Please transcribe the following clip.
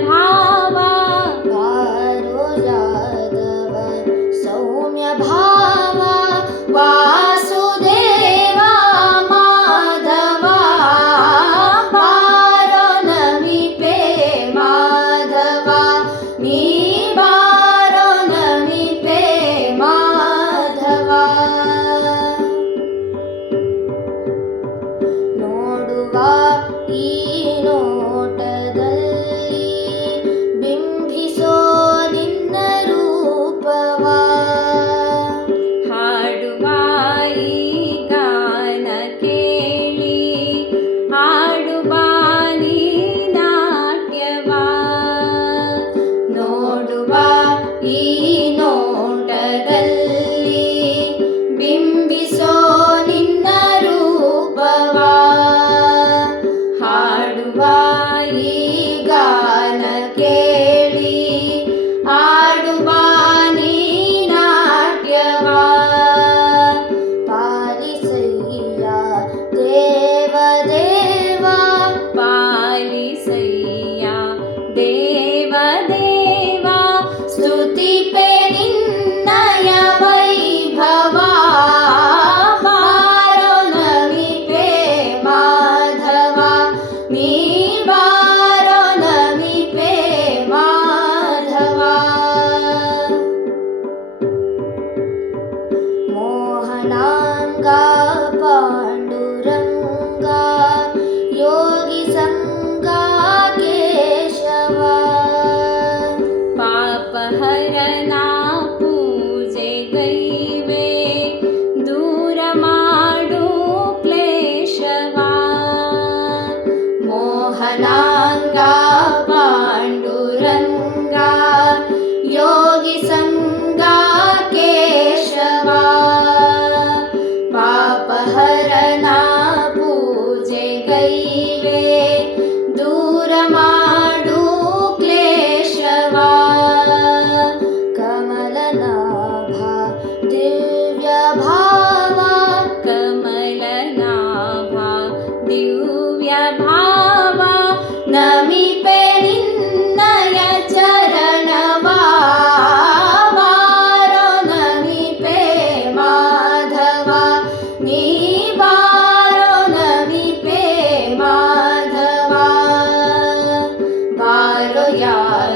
भावा वारो यादव सौम्य भावा वासुदेवा माधवा पारो नमिपे माधवा नी बारो नमिपे माधवा ನೋಡುವ ಈ ನೋ பாடுவாயி கானக்கே पाडुरङ्गा योगी सङ्गा केशवा। पाप पूजे कैवे दूरमाडु प्लेशवा मोहनाङ्गा पूजे गैवे दूरमाडु क्लेशवा कमलनाभा दिव्यभावा कमलनाभा दिव्यभावा नमिपे 要啊